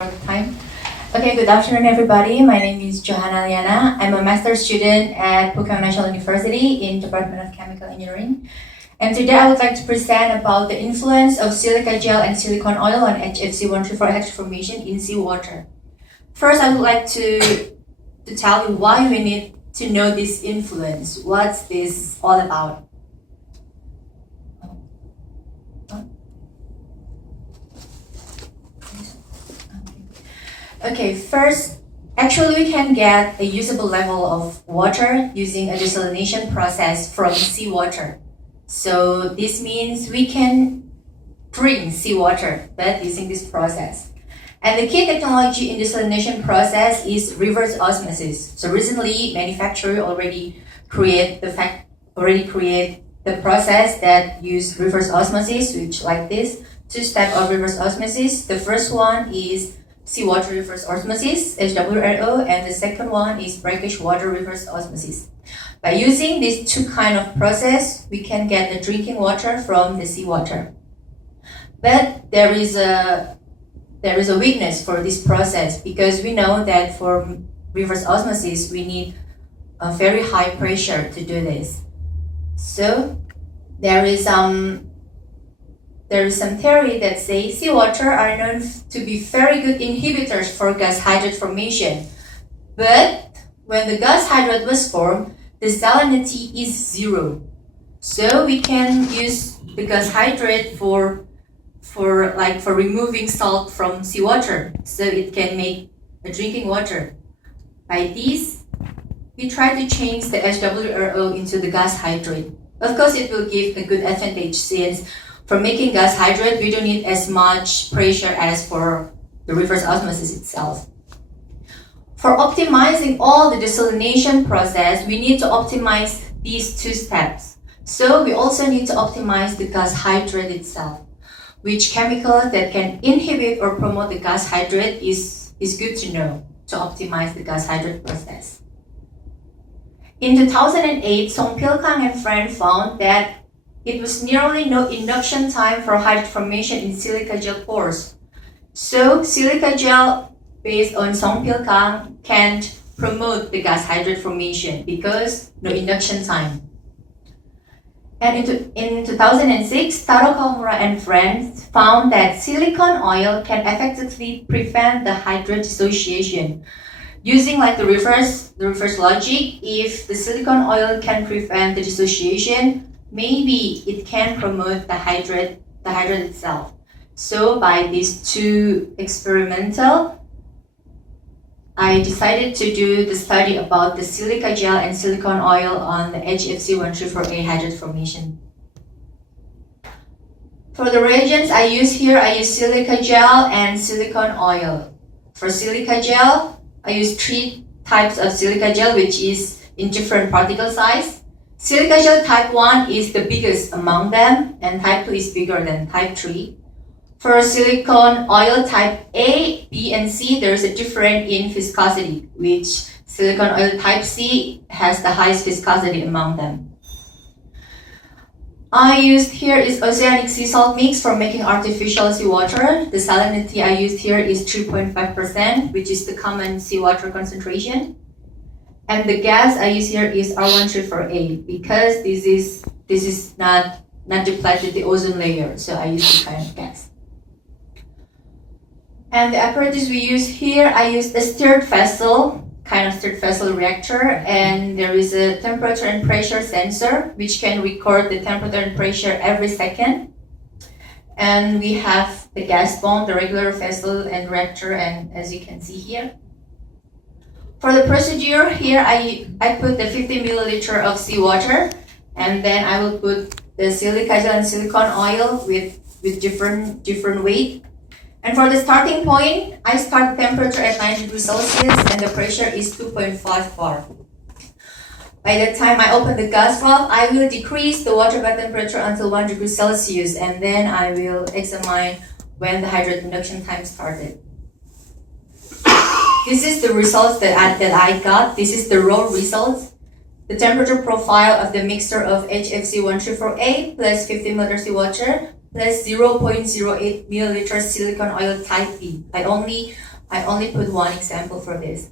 Time. Okay, good afternoon, everybody. My name is Johanna Lianna. I'm a master's student at Kaohsiung National University in Department of Chemical Engineering. And today I would like to present about the influence of silica gel and silicone oil on HFC-134 hydrate formation in seawater. First, I would like to tell you why we need to know this influence. What's this all about? Okay, first, actually we can get a usable level of water using a desalination process from seawater. So this means we can drink seawater, but using this process. And the key technology in desalination process is reverse osmosis. So recently, manufacturer already create the process that use reverse osmosis, which like this, two steps of reverse osmosis. The first one is seawater reverse osmosis, HWRO, and the second one is brackish water reverse osmosis. By using these two kind of process, we can get the drinking water from the seawater. But there is a weakness for this process because we know that for reverse osmosis, we need a very high pressure to do this. So there is some theory that says seawater are known to be very good inhibitors for gas hydrate formation. But when the gas hydrate was formed, the salinity is 0. So we can use the gas hydrate for removing salt from seawater, so it can make a drinking water. By this, we try to change the HWRO into the gas hydrate. Of course, it will give a good advantage since for making gas hydrate, we don't need as much pressure as for the reverse osmosis itself. For optimizing all the desalination process, we need to optimize these two steps. So we also need to optimize the gas hydrate itself. Which chemicals that can inhibit or promote the gas hydrate is good to know to optimize the gas hydrate process. In 2008, Song Pil-kang and friends found that it was nearly no induction time for hydrate formation in silica gel pores. So silica gel based on Song Pil-kang can't promote the gas hydrate formation because no induction time. And in 2006, Taro Kawamura and friends found that silicone oil can effectively prevent the hydrate dissociation. Using like the reverse logic, if the silicone oil can prevent the dissociation, maybe it can promote the hydrate itself. So by these two experimental, I decided to do the study about the silica gel and silicone oil on the HFC-134A hydrate formation. For the reagents I use silica gel and silicone oil. For silica gel, I use 3 types of silica gel, which is in different particle size. Silica gel type 1 is the biggest among them, and type 2 is bigger than type 3. For silicone oil type A, B, and C, there is a difference in viscosity, which silicone oil type C has the highest viscosity among them. I used here is oceanic sea salt mix for making artificial seawater. The salinity I used here is 3.5%, which is the common seawater concentration. And the gas I use here is R134A because this is not depleted the ozone layer, so I use this kind of gas. And the apparatus we use here, I used a stirred vessel reactor, and there is a temperature and pressure sensor which can record the temperature and pressure every second. And we have the gas bomb, the regular vessel and reactor, and as you can see here. For the procedure here, I put the 50 milliliter of seawater, and then I will put the silica gel and silicone oil with different weight. And for the starting point, I start temperature at 9 degrees Celsius and the pressure is 2.5 bar. By the time I open the gas valve, I will decrease the water bed temperature until 1 degree Celsius, and then I will examine when the hydrate induction time started. This is the results that I got. This is the raw results. The temperature profile of the mixture of HFC-134A plus 50 ml seawater plus 0.08 milliliters silicone oil type B. I only I only put one example for this.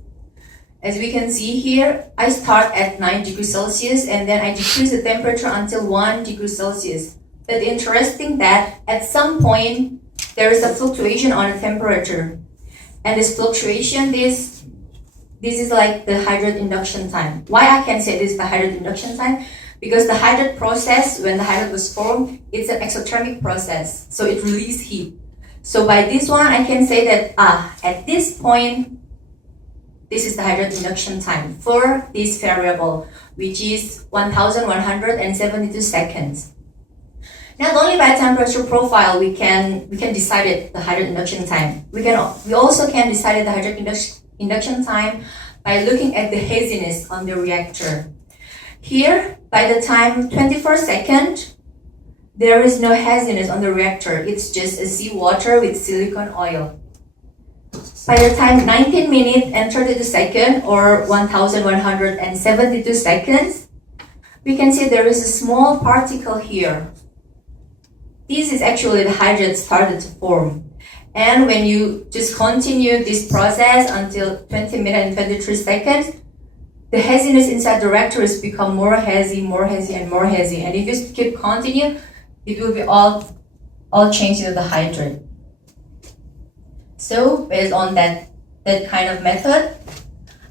As we can see here, I start at 9 degrees Celsius and then I decrease the temperature until 1 degree Celsius. But interesting that at some point, there is a fluctuation on the temperature. And this fluctuation, this is like the hydrate induction time. Why I can say this is the hydrate induction time? Because the hydrate process, when the hydrate was formed, it's an exothermic process. So it releases heat. So by this one, I can say that at this point, this is the hydrate induction time for this variable, which is 1172 seconds. Not only by temperature profile, we can decide it, the hydrate induction time. We also can decide the hydrate induction time by looking at the haziness on the reactor. Here, by the time 24 seconds, there is no haziness on the reactor. It's just a seawater with silicon oil. By the time 19 minutes and 32 seconds, or 1172 seconds, we can see there is a small particle here. This is actually the hydrate started to form. And when you just continue this process until 20 minutes and 23 seconds, the haziness inside the reactor has become more hazy, and more hazy. And if you keep continue, it will be all changed into the hydrate. So based on that kind of method,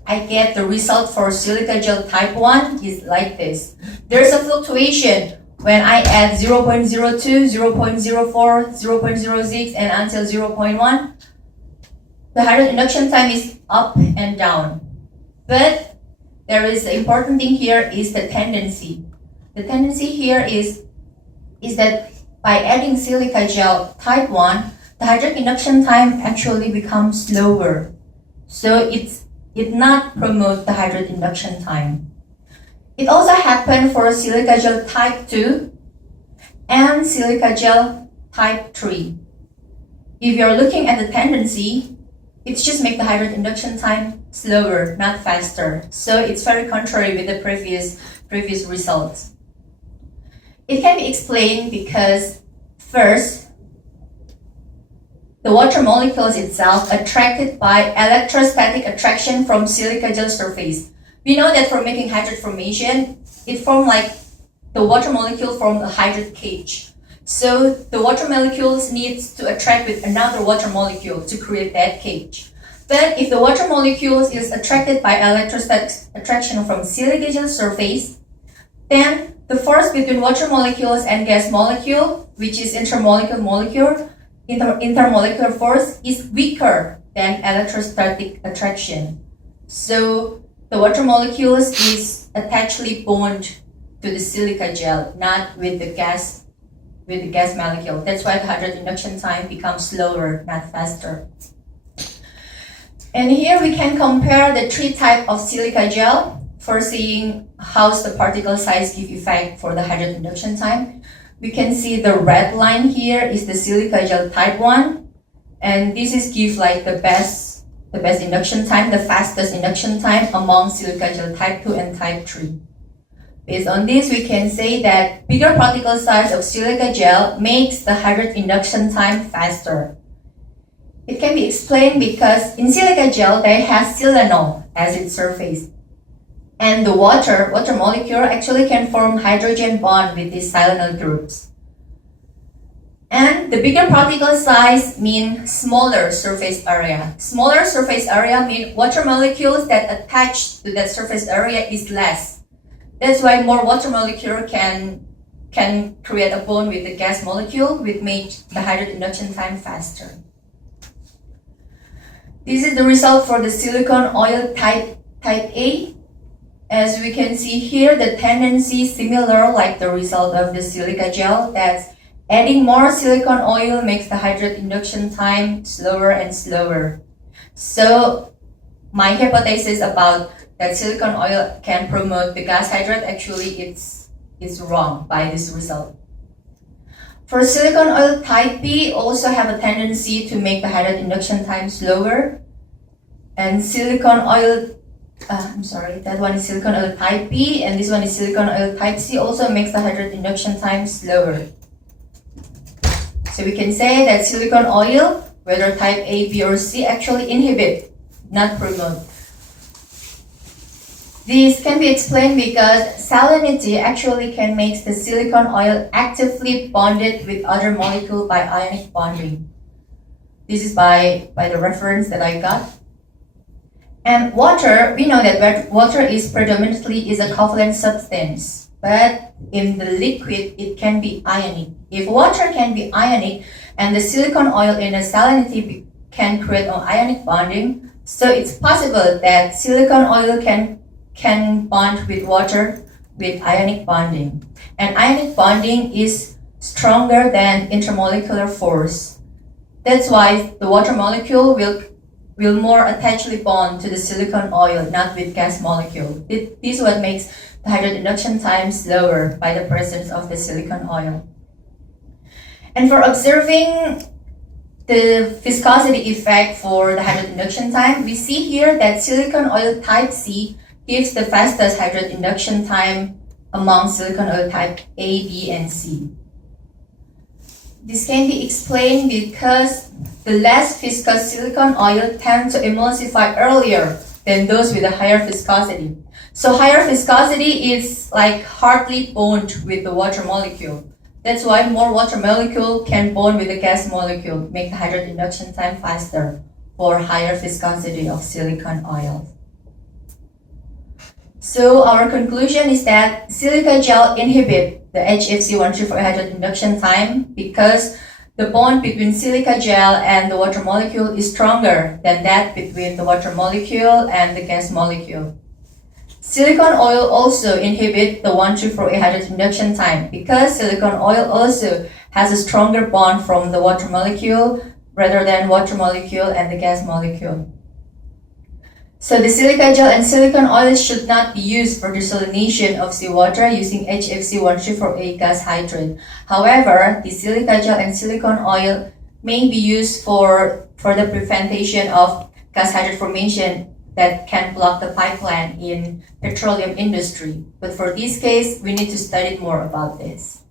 I get the result for silica gel type 1 is like this. There's a fluctuation when I add 0.02, 0.04, 0.06, and until 0.1. The hydrate induction time is up and down. But there is the important thing here is the tendency. The tendency here is that by adding silica gel type 1, the hydrate induction time actually becomes slower. So it not promote the hydrate induction time. It also happened for silica gel type 2 and silica gel type 3. If you're looking at the tendency, it's just make the hydrate induction time slower, not faster. So it's very contrary with the previous results. It can be explained because first, the water molecules itself attracted by electrostatic attraction from silica gel surface. We know that for making hydrate formation, it formed like the water molecule formed a hydrate cage. So the water molecules needs to attract with another water molecule to create that cage. But if the water molecules is attracted by electrostatic attraction from silica gel surface, then the force between water molecules and gas molecule, which is intermolecular force, is weaker than electrostatic attraction. So the water molecules is attachedly bond to the silica gel, not with the gas molecule. That's why the hydrate induction time becomes slower, not faster. And here we can compare the three types of silica gel for seeing how's the particle size give effect for the hydrate induction time. We can see the red line here is the silica gel type 1, and this is give like the best induction time, the fastest induction time among silica gel type 2 and type 3. Based on this, we can say that bigger particle size of silica gel makes the hydrate induction time faster. It can be explained because in silica gel, they have silanol as its surface. And the water molecule actually can form hydrogen bond with these silanol groups. And the bigger particle size mean smaller surface area. Smaller surface area mean water molecules that attach to that surface area is less. That's why more water molecule can create a bond with the gas molecule, which makes the hydrate induction time faster. This is the result for the silicon oil type A. As we can see here, the tendency is similar like the result of the silica gel. That's adding more silicon oil makes the hydrate induction time slower and slower. So my hypothesis about that silicon oil can promote the gas hydrate, actually it's wrong by this result. For silicon oil type B, also have a tendency to make the hydrate induction time slower. And silicon oil that one is silicon oil type B, and this one is silicon oil type C, also makes the hydrate induction time slower. So we can say that silicon oil whether type A, B, or C actually inhibit, not promote. This can be explained because salinity actually can make the silicon oil actively bonded with other molecules by ionic bonding. This is by the reference that I got. And water, we know that water is predominantly a covalent substance, but in the liquid, it can be ionic. If water can be ionic and the silicon oil in a salinity can create an ionic bonding, so it's possible that silicon oil can bond with water with ionic bonding. And ionic bonding is stronger than intermolecular force. That's why the water molecule will more attachedly bond to the silicon oil, not with gas molecule. This is what makes the hydrate induction time slower by the presence of the silicon oil. And for observing the viscosity effect for the hydrate induction time, we see here that silicon oil type C gives the fastest hydrate induction time among silicon oil type A, B, and C. This can be explained because the less viscous silicon oil tend to emulsify earlier than those with a higher viscosity. So higher viscosity is like hardly bond with the water molecule. That's why more water molecule can bond with the gas molecule, make the hydrate induction time faster for higher viscosity of silicon oil. So our conclusion is that silica gel inhibit the HFC-134 hydrate induction time because the bond between silica gel and the water molecule is stronger than that between the water molecule and the gas molecule. Silicon oil also inhibit the 134A hydrate induction time because silicon oil also has a stronger bond from the water molecule rather than water molecule and the gas molecule. So the silica gel and silicon oil should not be used for desalination of seawater using HFC-134A gas hydrate. However, the silica gel and silicon oil may be used for the prevention of gas hydrate formation that can block the pipeline in petroleum industry. But for this case, we need to study more about this.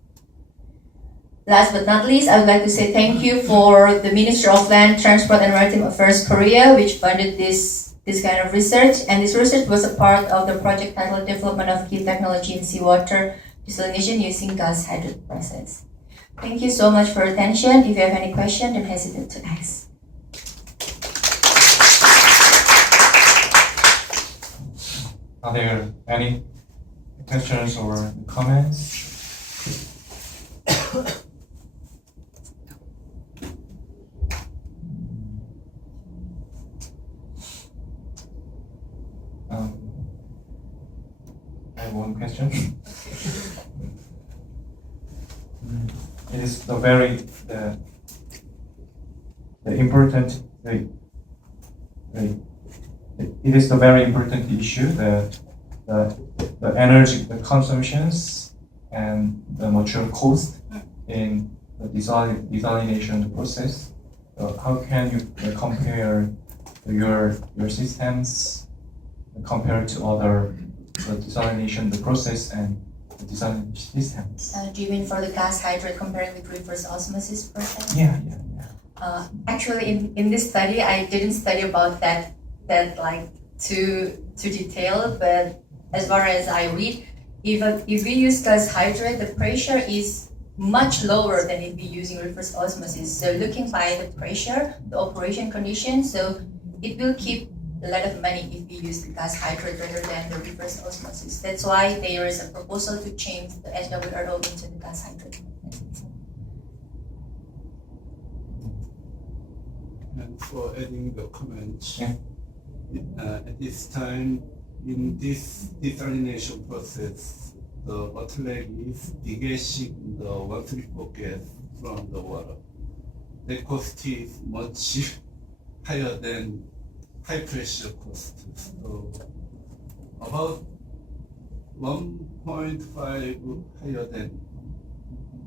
Last but not least, I would like to say thank you for the Ministry of Land, Transport and Maritime Affairs Korea, which funded this kind of research. And this research was a part of the project titled Development of Key Technology in Seawater Desalination Using Gas Hydrate Process. Thank you so much for your attention. If you have any questions, don't hesitate to ask. Are there any questions or comments? I have one question. It is the important it is the very important issue that the energy, the consumptions, and the material cost in the desalination process. How can you compare your systems compared to other desalination process and the desalination systems? Do you mean for the gas hydrate comparing with reverse osmosis process? Yeah. Actually, in this study, I didn't study about that like too detailed, but as far as I read, if we use gas hydrate, the pressure is much lower than if we using reverse osmosis. So looking by the pressure, the operation condition, so it will keep a lot of money if we use the gas hydrate rather than the reverse osmosis. That's why there is a proposal to change the SWRO into the gas hydrate. And for adding the comments, Yeah. At this time, in this desalination process, the bottleneck is degassing the 134 gas from the water. The cost is much higher than high pressure cost. So about 1.5 higher than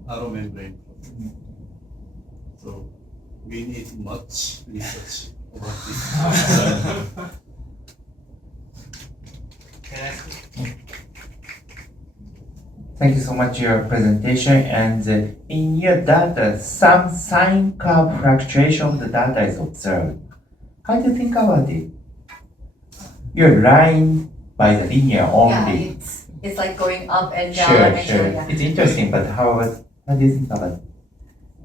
narrow membrane process. So we need much research about this. Thank you so much for your presentation. And in your data, some sine curve fluctuation of the data is observed. How do you think about it? You're line by the linear Yeah, only. it's like going up and down. Sure, actually, sure. yeah. It's interesting, but how do you think about it?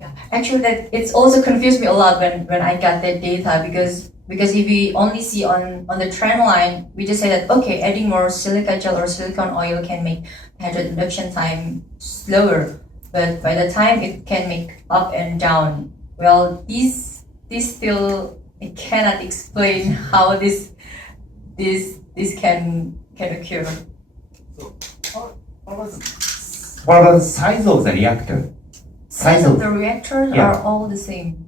Yeah. Actually, that it's also confused me a lot when I got that data because if we only see on the trend line, we just say that okay, adding more silica gel or silicone oil can make hydrate induction time slower, but by the time it can make up and down. Well, these still I cannot explain how this can occur. What about the size of the reactor? Size of the reactors Yeah. are all the same.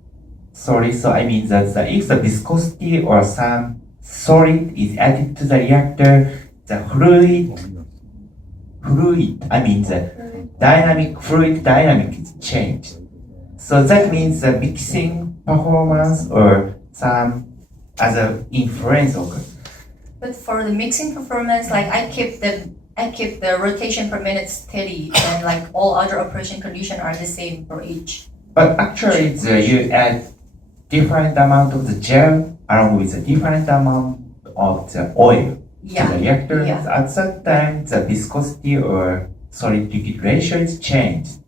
Sorry, so I mean that if the viscosity or some solid is added to the reactor, the fluid, I mean the fluid dynamic is changed. So that means the mixing performance or some other influence occurs. But for the mixing performance, like I keep the rotation per minute steady, and like all other operation conditions are the same for each. But actually, you add different amount of the gel along with a different amount of the oil to the reactor. Yeah. At that time, the viscosity or solid liquid ratio is changed,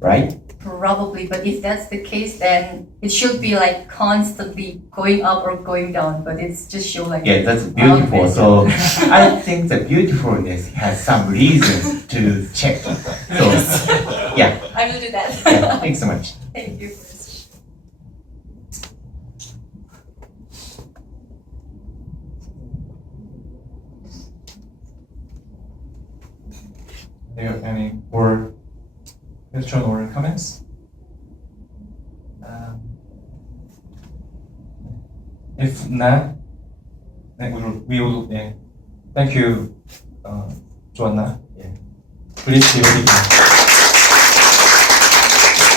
right? Probably, but if that's the case, then it should be like constantly going up or going down. But it's just show like Yeah, that's beautiful. So I think the beautifulness has some reason to check. So yeah, I will do that. yeah. Thanks so much. Thank you. Do you have any more question or comments? If not, then we will thank you, Johanna. Yeah. Please give it.